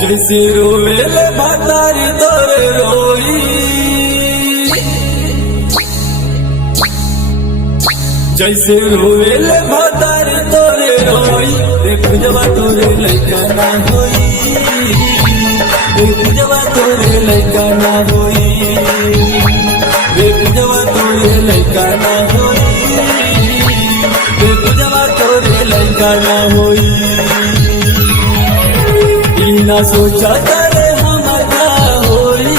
जैसे रोवेले भातारी तोरे रोई, जैसे रोवेले भातारी तोरे रोई, देख जवा तोरे लइका ना होई, देख जवा तोरे लइका ना होई, देख जवा तोरे लइका ना होई, देख जवा तोरे लइका ना होई। बिना सोचा करे हमर का होई,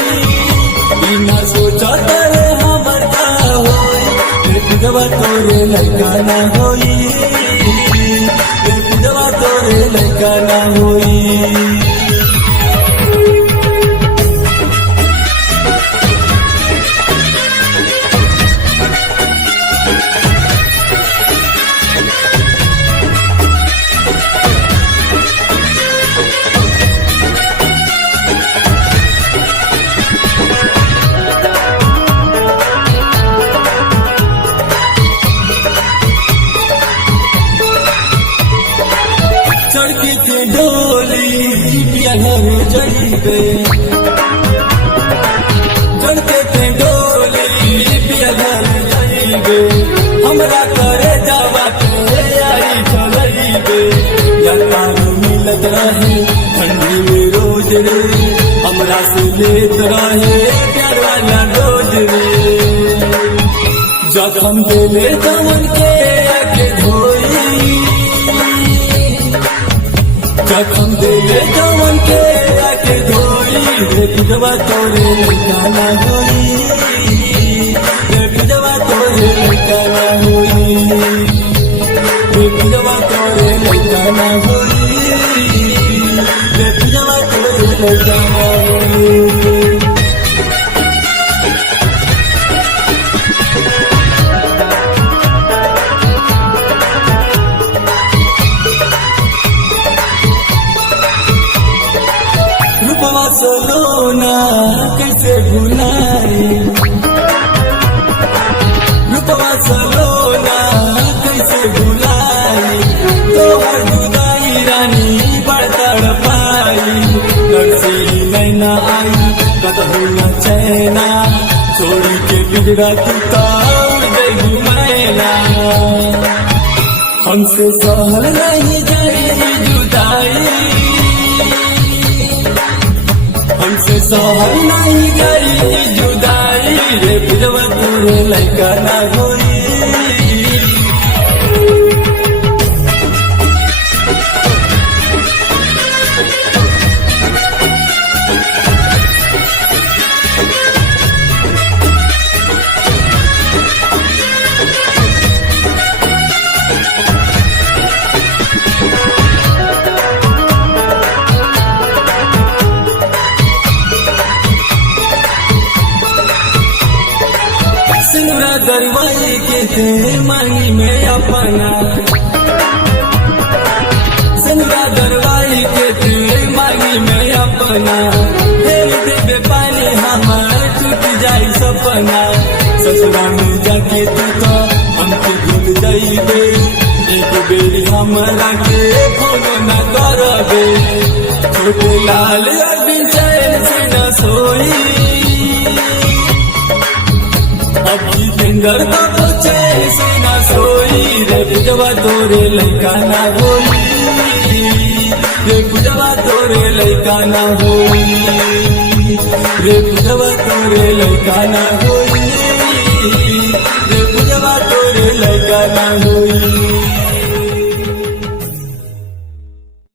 बिना सोचा करे हमर का होई, देख जवा तोरे लइका ना होई, देख जवा तोरे लइका ना होई। चढ़के के डोली पिया घर जइबे, चढ़के के डोली पिया घर जइबे, हमरा करे जावा के आई चलइबे। यार मिलत रहे ठंडी में रोज रे, हमरा से लेत रहे प्यार वाला रोज रे, जखम देले जमन के आके धोई, जखम देले जवन के आके धोई, देख जवा तोरे लइका ना होई, देख जवा तोरे लइका ना होई, देख जवा तोरे लइका ना होई, देख जवा तोरे लइका ना होई। रूपवा सोलोना कैसे भुलाई, रूपवा सोलोना कैसे भुलाई, तोहर जुदाई रानी बड़ तड़पाई, नरसी नैना आई कतहु न चैना, छोड़ी के बिगड़ा तू उड़ गई घुमैना, हमसे सहल नहीं जाई जुदाई, हमसे सहल नहीं गई जुदाई, रे बुझवा तोरे लइका ना होई। सिनुरा दरवाई के थे मांगी में अपना, सिनुरा दरवाई के थे मांगी में अपना, फेर देबे पानी हमार टूट जाई सपना, ससुरा में जाके तू तो हमके भूल जाइबे, एक बेरी हमरा के फोन न करबे, छोटे लाल अरविंद चैन से न सोई, अभी फिंगर तो चैन से न सोई, रे बुझवा तोरे लइका ना होई, रे बुझवा तोरे लइका ना होई, रे बुझवा तोरे लइका ना होई।